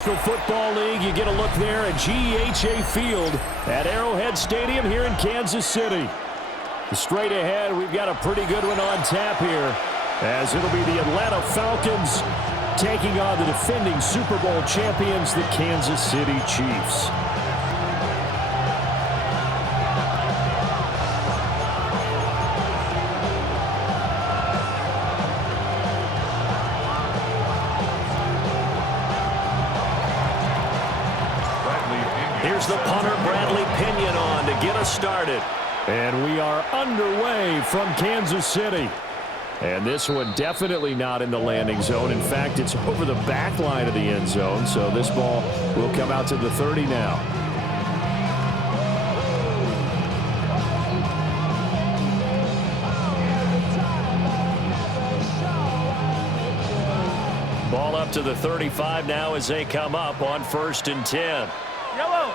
National Football League, you get a look there at GEHA Field at Arrowhead Stadium here in Kansas City. Straight ahead, we've got a pretty good one on tap here, as it'll be the Atlanta Falcons taking on the defending Super Bowl champions, the Kansas City Chiefs. Here's the punter, Bradley Pinion, on to get us started. And we are underway from Kansas City. And this one definitely not in the landing zone. In fact, it's over the back line of the end zone. So this ball will come out to the 30 now. Ball up to the 35 now as they come up on 1st and 10. Yellow.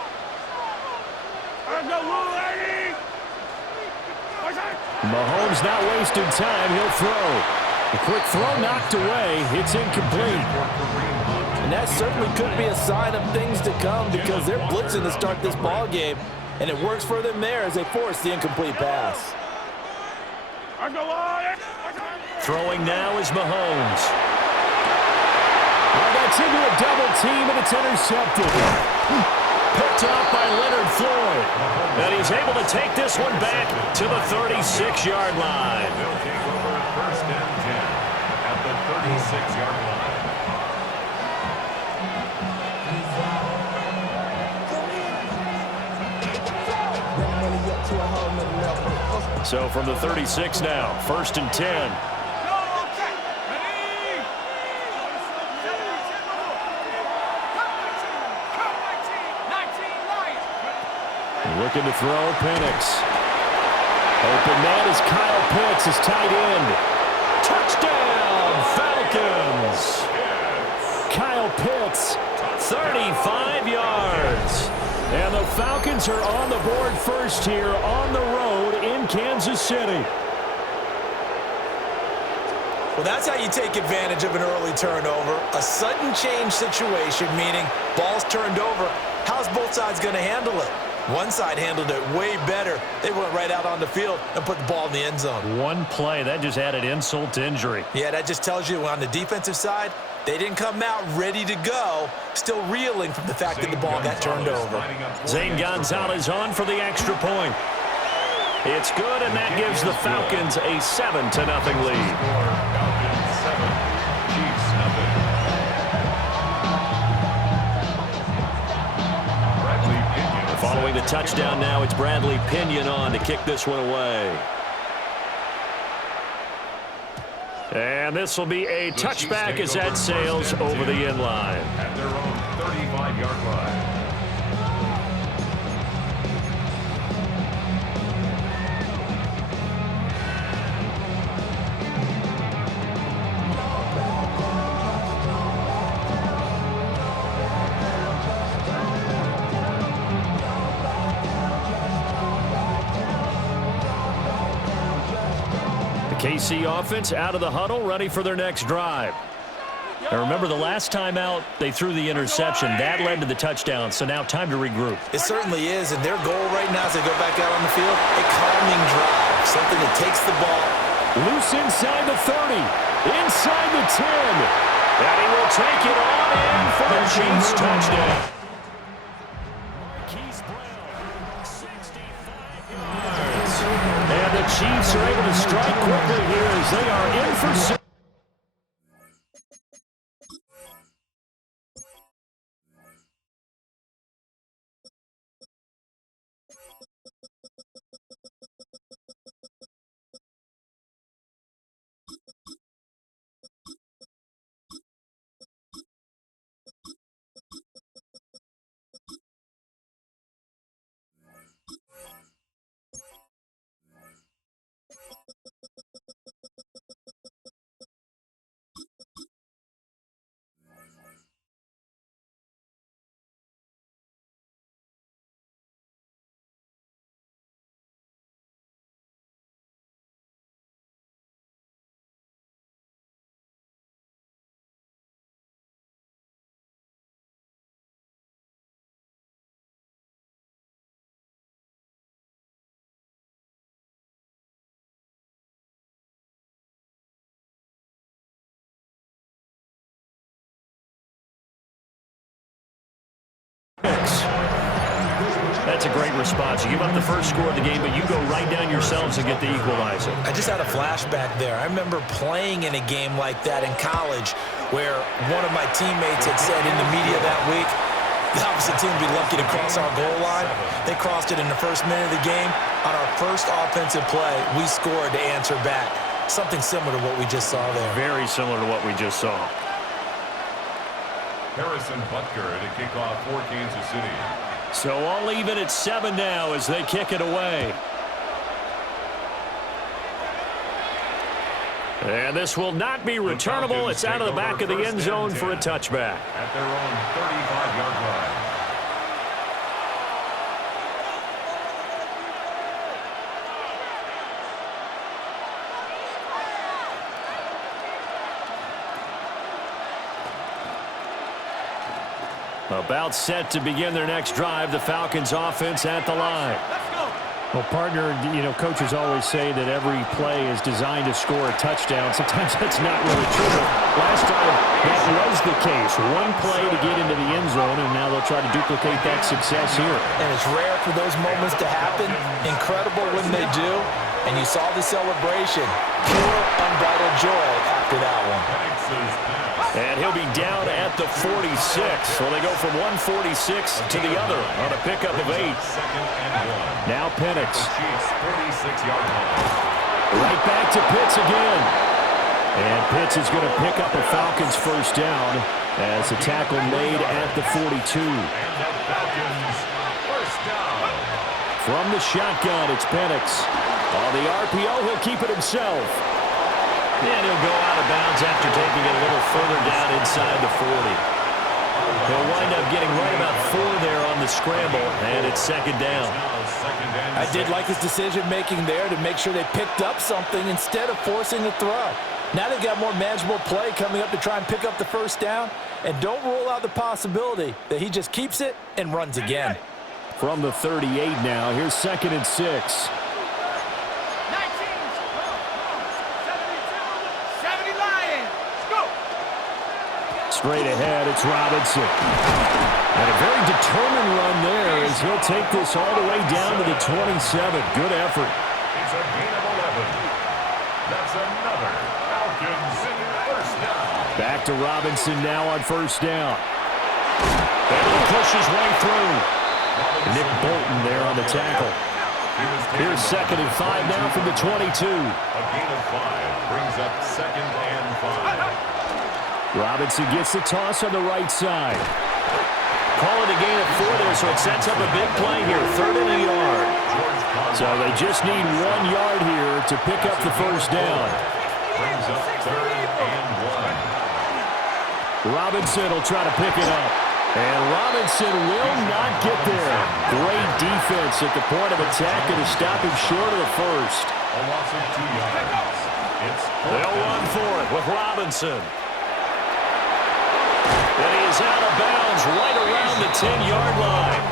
Mahomes not wasting time. He'll throw. A quick throw knocked away. It's incomplete. And that certainly could be a sign of things to come because they're blitzing to start this ball game, and it works for them there as they force the incomplete pass. Throwing now is Mahomes. Oh, that's into a double team, and it's intercepted. Picked off by Leonard Floyd. And he's able to take this one back to the 36-yard line. They'll take over 1st and 10 at the 36-yard line. So from the 36 now, 1st and 10. Looking to throw, Penix. Open man is Kyle Pitts, his tight end. Touchdown, Falcons! Kyle Pitts, 35 yards. And the Falcons are on the board first here on the road in Kansas City. Well, that's how you take advantage of an early turnover. A sudden change situation, meaning ball's turned over. How's both sides going to handle it? One side handled it way better. They went right out on the field and put the ball in the end zone. One play, that just added insult to injury. Yeah, that just tells you on the defensive side, they didn't come out ready to go, still reeling from the fact that the ball got turned over. Zane Gonzalez on for the extra point. It's good, and that gives the Falcons a 7-0 lead. Falcons 7, Chiefs nothing. Following the touchdown now, it's Bradley Pinion on to kick this one away. And this will be a touchback as that sails over the end line. At their own 35-yard line. KC offense out of the huddle, ready for their next drive. Now remember, the last time out, they threw the interception. That led to the touchdown, so now time to regroup. It certainly is, and their goal right now as they go back out on the field, a calming drive, something that takes the ball. Loose inside the 30, inside the 10, and he will take it on in for the Chiefs touchdown. And the Chiefs are able to strike quickly here as they are in for six. That's a great response. You give up the first score of the game, but you go right down yourselves and get the equalizer. I just had a flashback there. I remember playing in a game like that in college where one of my teammates had said in the media that week, the opposite team would be lucky to cross our goal line. They crossed it in the first minute of the game. On our first offensive play, we scored to answer back. Something similar to what we just saw there. Very similar to what we just saw. Harrison Butker to kick off for Kansas City. So all even at 7 now as they kick it away. And this will not be returnable. It's out of the back of the end zone for a touchback. At their own 35-yard line. About set to begin their next drive. The Falcons offense at the line. Well, partner, you know, coaches always say that every play is designed to score a touchdown. Sometimes that's not really true. Last time, that was the case. One play to get into the end zone, and now they'll try to duplicate that success here. And it's rare for those moments to happen. Incredible when they do. And you saw the celebration. Pure, unbridled joy after that one. And he'll be down at the 46. So they go from 146 to the other on a pickup of 8. Now Penix. Right back to Pitts again. And Pitts is going to pick up a Falcons first down as a tackle made at the 42. From the shotgun, it's Penix. On the RPO, he'll keep it himself. And he'll go out of bounds after taking it a little further down inside the 40. He'll wind up getting right about 4 there on the scramble, and it's second down. I did like his decision-making there to make sure they picked up something instead of forcing the throw. Now they've got more manageable play coming up to try and pick up the first down, and don't rule out the possibility that he just keeps it and runs again. From the 38 now, here's 2nd and 6. Straight ahead, it's Robinson. And a very determined run there as he'll take this all the way down to the 27. Good effort. It's a gain of 11. That's another Falcons first down. Back to Robinson now on first down. And he'll push his way through. Nick Bolton there on the tackle. Here's 2nd and 5 now from the 22. A gain of 5 brings up 2nd and 5. Robinson gets the toss on the right side. Call it a gain of 4 there, so it sets up a big play here. 3rd and a yard. So they just need 1 yard here to pick up the first down. Brings up 3rd and 1. Robinson will try to pick it up. And Robinson will not get there. Great defense at the point of attack and to stop him short of the first. A loss of 2 yards. They'll run for it with Robinson. And he is out of bounds right around the 10-yard line.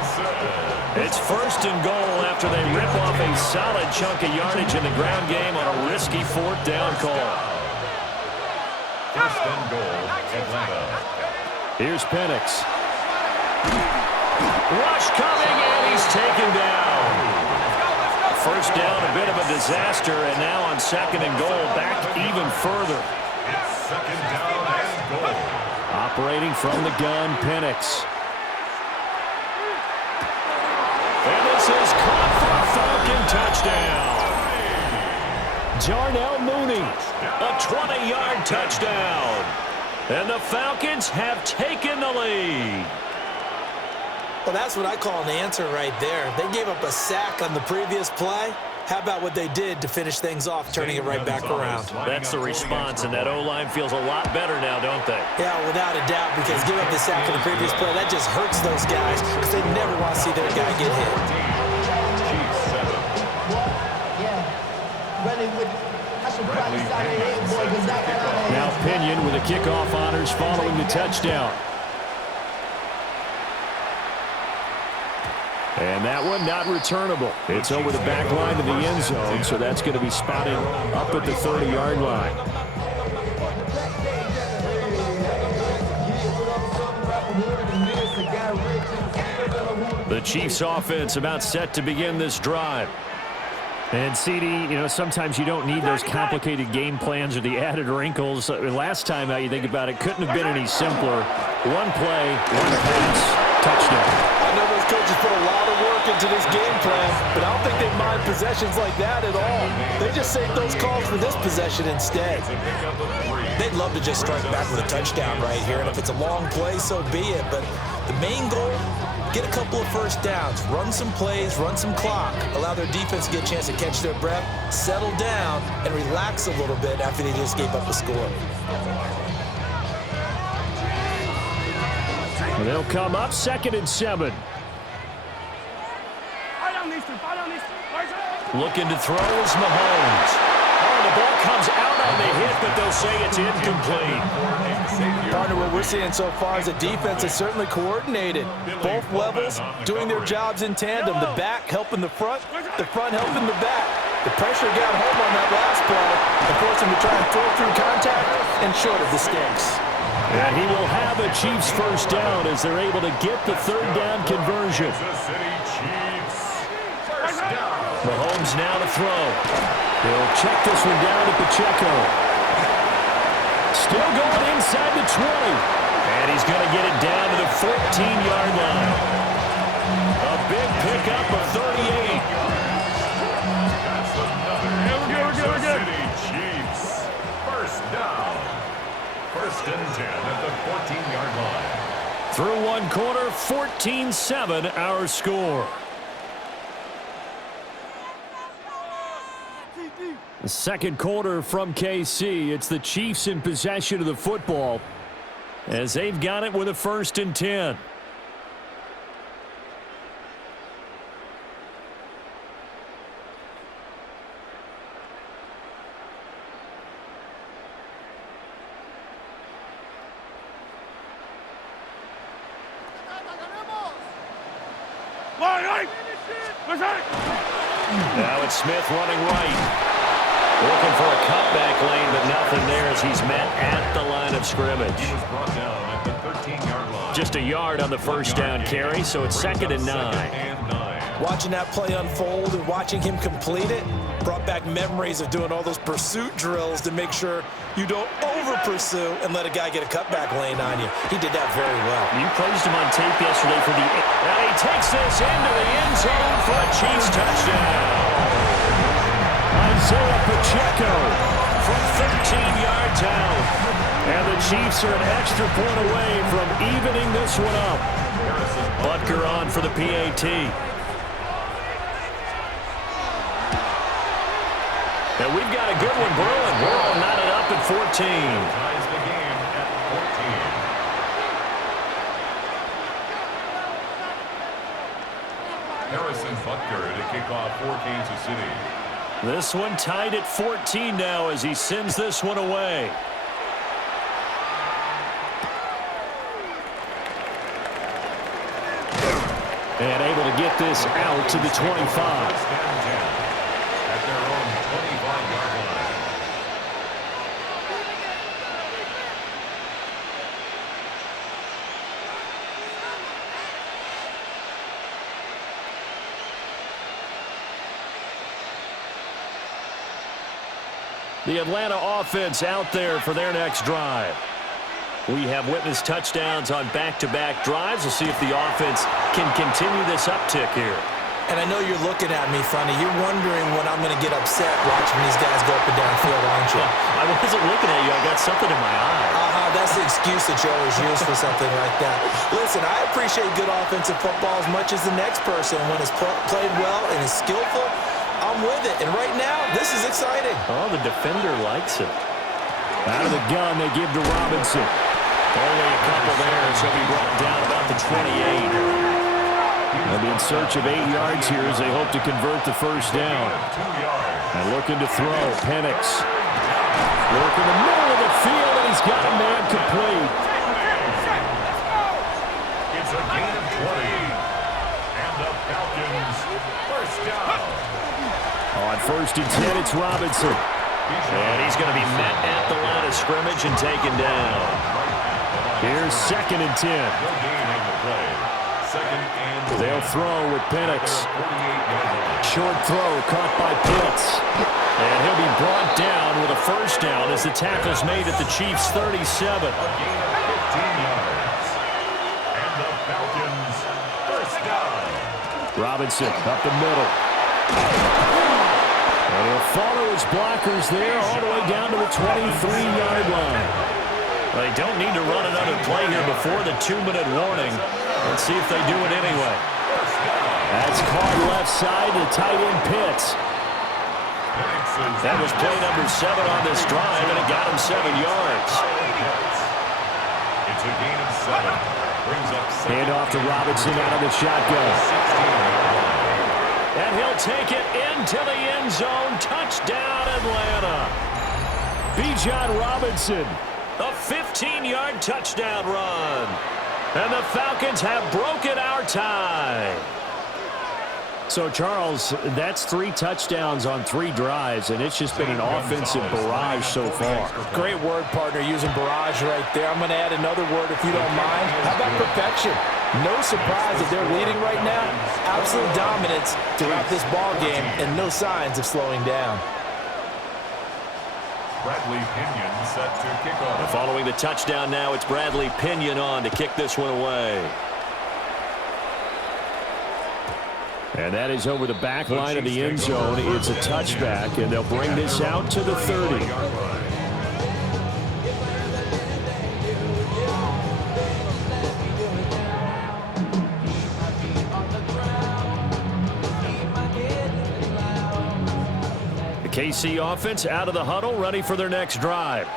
It's 1st and goal after they rip off a solid chunk of yardage in the ground game on a risky 4th down call. 1st and goal, Atlanta. Here's Penix. Rush coming, and he's taken down. First down, a bit of a disaster, and now on 2nd and goal, back even further. It's 2nd down and goal. Operating from the gun, Penix. And this is caught for a Falcon touchdown. Darnell Mooney, a 20-yard touchdown. And the Falcons have taken the lead. Well, that's what I call an answer right there. They gave up a sack on the previous play. How about what they did to finish things off, turning it right back around? That's the response, and that O-line feels a lot better now, don't they? Yeah, without a doubt, because giving up the sack on the previous play, that just hurts those guys because they never want to see their guy get hit. Now Pinion with a kickoff honors following the touchdown. And that one not returnable. It's over the back line of the end zone, so that's going to be spotted up at the 30-yard line. The Chiefs offense about set to begin this drive. And, CD, sometimes you don't need those complicated game plans or the added wrinkles. Last time, you think about it, couldn't have been any simpler. One play, one pass, touchdown. I know those coaches put a lot of work into this game plan, but I don't think they mind possessions like that at all. They just save those calls for this possession instead. They'd love to just strike back with a touchdown right here, and if it's a long play, so be it. But the main goal, get a couple of first downs, run some plays, run some clock, allow their defense to get a chance to catch their breath, settle down, and relax a little bit after they just gave up a score. They'll come up 2nd and 7. Looking to throw is Mahomes. Oh, the ball comes out on the hit, but they'll say it's incomplete. Partner, what we're seeing so far is the defense is certainly coordinated. Both levels doing their jobs in tandem. The back helping the front helping the back. The pressure got home on that last play and forced him to try and throw through contact and short of the sticks. And he will have a Chiefs first down as they're able to get the 3rd down conversion. Mahomes now to throw. He'll check this one down to Pacheco. Still going inside the 20. And he's going to get it down to the 14-yard line. A big pickup of 38. That's another Kansas City Chiefs. First down. 1st and 10 at the 14-yard line. Through one quarter, 14-7 our score. The 2nd quarter from KC. It's the Chiefs in possession of the football as they've got it with a 1st and 10. Now it's Smith running right. Looking for a cutback lane, but nothing there as he's met at the line of scrimmage. He was brought down at the 13-yard line. Just a yard on the first down carry, so it's 2nd and 9. Watching that play unfold and watching him complete it brought back memories of doing all those pursuit drills to make sure you don't over-pursue and let a guy get a cutback lane on you. He did that very well. You praised him on tape yesterday for the... And he takes this into the end zone for a Chiefs touchdown. Isaiah Pacheco from 13 yards out. And the Chiefs are an extra point away from evening this one up. Butker on for the PAT. And we've got a good one brewing. We're all knotted up at 14. Ties the game at 14. Harrison Butker to kick off for Kansas City. This one tied at 14 now as he sends this one away. And able to get this out to the 25. At their own 25-yard line. The Atlanta offense out there for their next drive. We have witnessed touchdowns on back-to-back drives. We'll see if the offense can continue this uptick here. And I know you're looking at me funny. You're wondering when I'm going to get upset watching these guys go up and down field, aren't you? I wasn't looking at you. I got something in my eye. That's the excuse that you always use for something like that. Listen, I appreciate good offensive football as much as the next person. When it's played well and is skillful, I'm with it. And right now, this is exciting. Oh, the defender likes it. Out of the gun, they give to Robinson. Only a couple there, so he'll be brought down about the 28. They'll be in search of 8 yards here as they hope to convert the first down. And looking to throw, Penix. Work in the middle of the field, and he's got a man complete. It's a gain of 20. And the Falcons first down. On 1st and 10, it's Robinson. And he's going to be met at the line of scrimmage and taken down. Here's 2nd and 10. No gain on the play. 2nd and 10. They'll throw with Penix. Short throw caught by Pitts. And he'll be brought down with a first down as the tackle's made at the Chiefs' 37. A gain of 15 yards. And the Falcons first down. Robinson up the middle. And he'll follow his blockers there all the way down to the 23-yard line. Well, they don't need to run another play here before the 2-minute warning. Let's see if they do it anyway. That's caught left side to tight end Pitts. That was play number 7 on this drive, and it got him 7 yards. It's a gain of 7. Brings up Hand off to Robinson out of the shotgun. And he'll take it into the end zone. Touchdown, Atlanta. Bijan Robinson. A 15-yard touchdown run. And the Falcons have broken our tie. So, Charles, that's 3 touchdowns on 3 drives, and it's just been an offensive barrage so far. Great word, partner, using barrage right there. I'm going to add another word if you don't mind. How about perfection? No surprise that they're leading right now. Absolute dominance throughout this ball game and no signs of slowing down. Bradley Pinion set to kick off. And following the touchdown now, it's Bradley Pinion on to kick this one away. And that is over the back line of the end zone. It's a touchback, and they'll bring this out to the 30. The KC offense out of the huddle, ready for their next drive.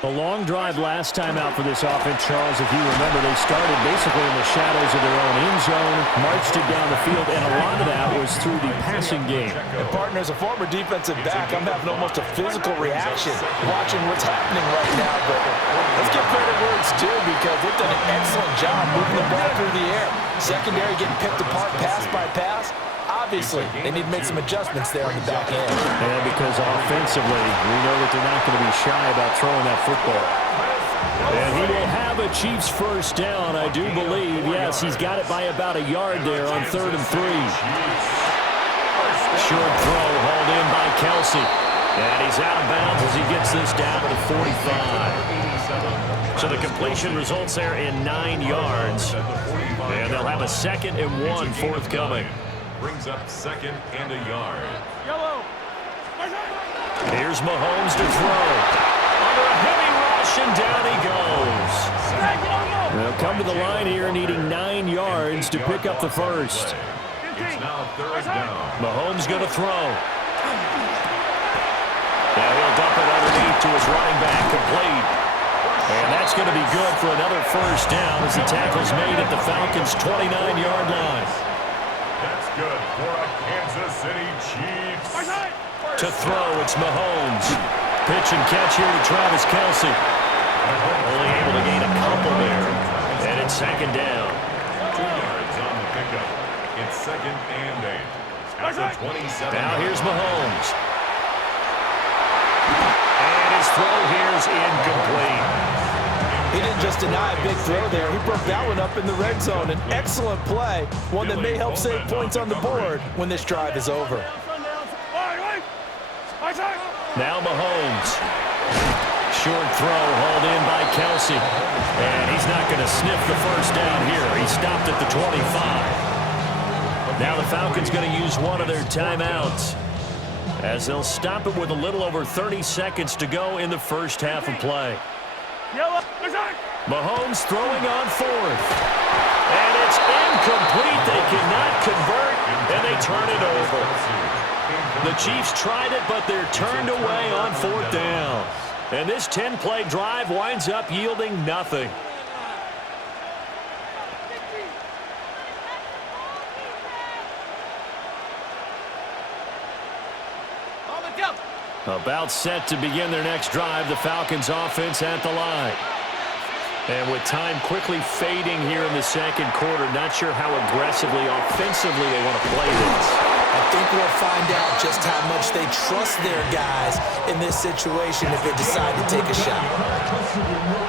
A long drive last time out for this offense, Charles. If you remember, they started basically in the shadows of their own end zone, marched it down the field, and a lot of that was through the passing game. And partner, as a former defensive back, I'm having almost a physical reaction watching what's happening right now. But let's give credit where it's due because they've done an excellent job moving the ball through the air. Secondary getting picked apart pass by pass. Obviously, they need to make some adjustments there on the back end. And because offensively, we know that they're not going to be shy about throwing that football. And he will have a Chiefs first down, I do believe. Yes, he's got it by about a yard there on 3rd and 3. Short throw hauled in by Kelsey. And he's out of bounds as he gets this down to the 45. So the completion results there in 9 yards. And they'll have a 2nd and 1 forthcoming. Brings up 2nd and a yard. Here's Mahomes to throw. Under a heavy rush, and down he goes. They'll come to the line here needing 9 yards to pick up the first. It's now 3rd down. Mahomes going to throw. Now he'll dump it underneath to his running back, complete. And that's going to be good for another first down as the tackle's made at the Falcons' 29-yard line. That's good for a Kansas City Chiefs. To throw, it's Mahomes. Pitch and catch here to Travis Kelsey. Only able to gain a couple there. And it's 2nd down. 2 yards on the pickup. It's 2nd and 8. At the 27. Now here's Mahomes. And his throw here is incomplete. He didn't just deny a big throw there. He broke that one up in the red zone. An excellent play, one that may help save points on the board when this drive is over. Now Mahomes. Short throw hauled in by Kelsey. And he's not going to sniff the first down here. He stopped at the 25. Now the Falcons going to use one of their timeouts as they'll stop it with a little over 30 seconds to go in the first half of play. Mahomes throwing on 4th. And it's incomplete. They cannot convert, and they turn it over. The Chiefs tried it, but they're turned away on 4th down. And this 10-play drive winds up yielding nothing. About set to begin their next drive, the Falcons offense at the line. And with time quickly fading here in the 2nd quarter, not sure how aggressively, offensively they want to play this. I think we'll find out just how much they trust their guys in this situation if they decide to take a shot.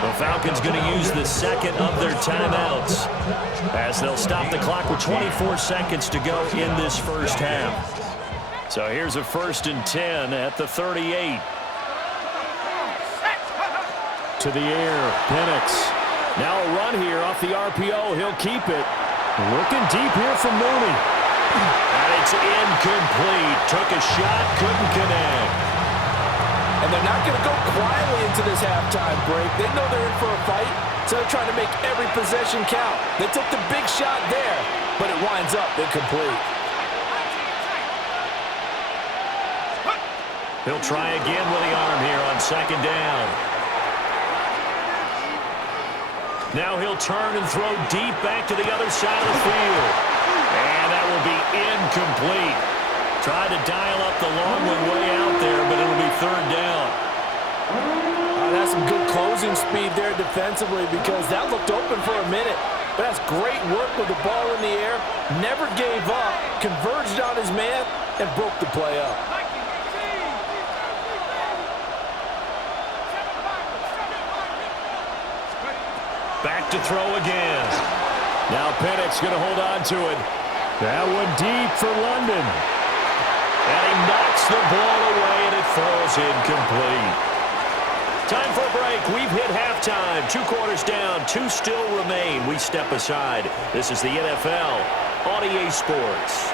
The Falcons going to use the 2nd of their timeouts as as they'll stop the clock with 24 seconds to go in this first half. So here's a 1st and 10 at the 38. To the air, Penix. Now a run here off the RPO. He'll keep it. Looking deep here from Mooney. And it's incomplete. Took a shot, couldn't connect. And they're not going to go quietly into this halftime break. They know they're in for a fight, so they're trying to make every possession count. They took the big shot there, but it winds up incomplete. He'll try again with the arm here on 2nd down. Now he'll turn and throw deep back to the other side of the field. And that will be incomplete. Tried to dial up the long one way out there, but it'll be 3rd down. That's some good closing speed there defensively because that looked open for a minute. But that's great work with the ball in the air. Never gave up, converged on his man, and broke the play up. Back to throw again. Now Penix going to hold on to it. That one deep for London. And he knocks the ball away, and it falls incomplete. Time for a break. We've hit halftime. 2 quarters down. 2 still remain. We step aside. This is the NFL on EA Sports.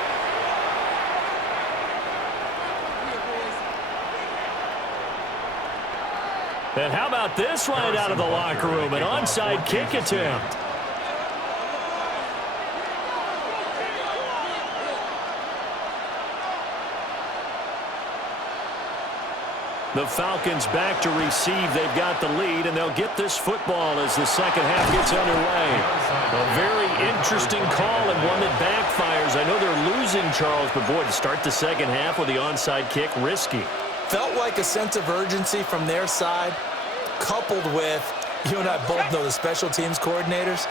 And how about this right out of the locker room? An onside kick attempt. The Falcons back to receive. They've got the lead, and they'll get this football as the second half gets underway. A very interesting call and one that backfires. I know they're losing, Charles, but boy, to start the second half with the onside kick, risky. Felt like a sense of urgency from their side, coupled with, you and I both know the special teams coordinators,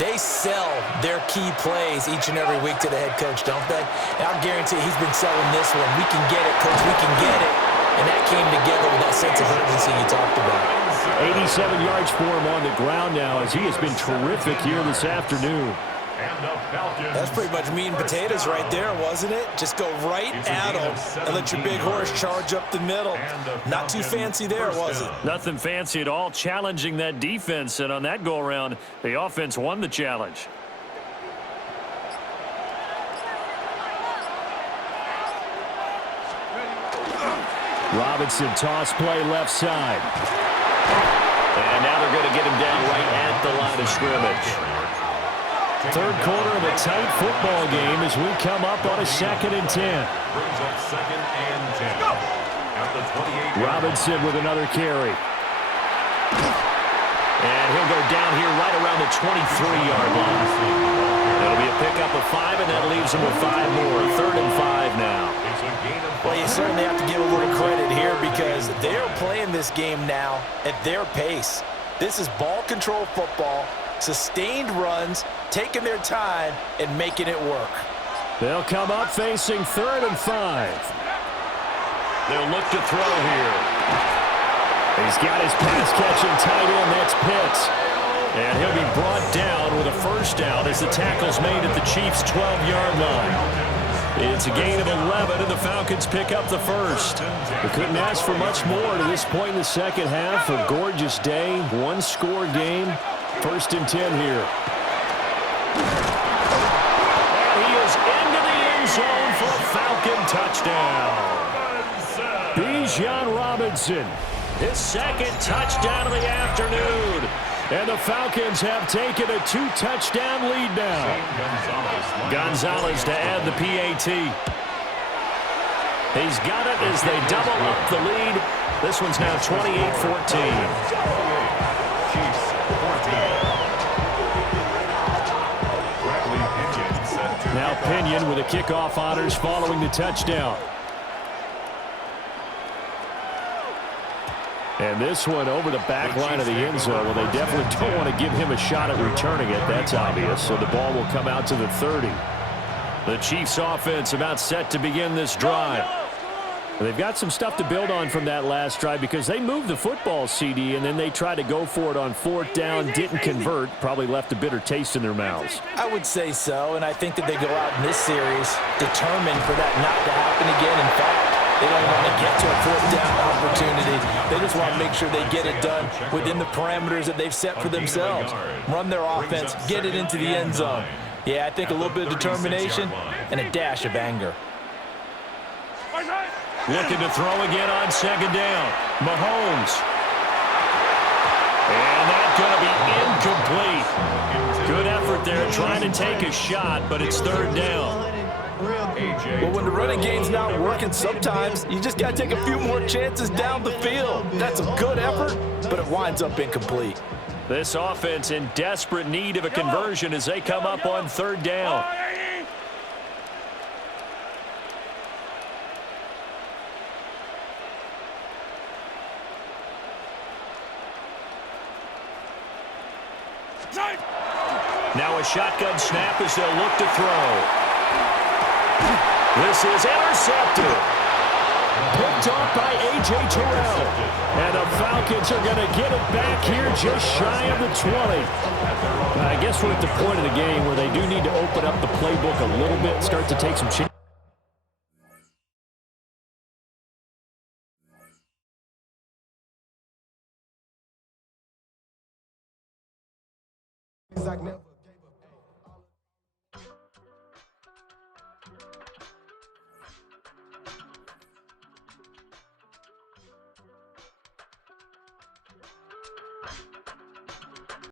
they sell their key plays each and every week to the head coach, don't they? And I guarantee he's been selling this one. We can get it, coach, we can get it. And that came together with that sense of urgency you talked about. 87 yards for him on the ground now as he has been terrific here this afternoon. That's pretty much meat and potatoes right there, wasn't it? Just go right at them and let your big horse charge up the middle. Not too fancy there, was it? Nothing fancy at all, challenging that defense, and on that go-around, the offense won the challenge. Robinson toss play left side. And now they're going to get him down right at the line of scrimmage. 3rd quarter of a tight football game as we come up on a 2nd and 10. Brings up 2nd and 10. At the 28. Robinson with another carry. And he'll go down here right around the 23-yard line. That'll be a pickup of 5, and that leaves him with 5 more. 3rd and 5 now. Well, you certainly have to give a little credit here because they're playing this game now at their pace. This is ball control football, sustained runs, taking their time, and making it work. They'll come up facing 3rd and 5. They'll look to throw here. He's got his pass-catching tight end. That's Pitts. And he'll be brought down with a 1st down as the tackle's made at the Chiefs' 12-yard line. It's a gain of 11, and the Falcons pick up the 1st. We couldn't ask for much more to this point in the second half. A gorgeous day, 1-score game. 1st and 10 here. And he is into the end zone for a Falcon touchdown. Bijan Robinson, his 2nd touchdown of the afternoon. And the Falcons have taken a 2-touchdown lead now. Gonzalez to add the PAT. He's got it as they double up the lead. This one's now 28-14. Now Pinion with the kickoff honors following the touchdown. And this one over the back line of the end zone. Well, they definitely don't want to give him a shot at returning it. That's obvious. So the ball will come out to the 30. The Chiefs offense about set to begin this drive. They've got some stuff to build on from that last drive because they moved the football, CD, and then they tried to go for it on 4th down, didn't convert, probably left a bitter taste in their mouths. I would say so, and I think that they go out in this series determined for that not to happen again. In fact, they don't want to get to a 4th down opportunity. They just want to make sure they get it done within the parameters that they've set for themselves. Run their offense, get it into the end zone. Yeah, I think a little bit of determination and a dash of anger. Looking to throw again on 2nd down. Mahomes. And that's going to be incomplete. Good effort there trying to take a shot, but it's 3rd down. Well, when the running game's not working, sometimes you just got to take a few more chances down the field. That's a good effort, but it winds up incomplete. This offense in desperate need of a conversion as they come up on 3rd down. Now a shotgun snap as they'll look to throw. This is intercepted. Picked off by A.J. Terrell. And the Falcons are going to get it back here just shy of the 20. I guess we're at the point of the game where they do need to open up the playbook a little bit, start to take some chances.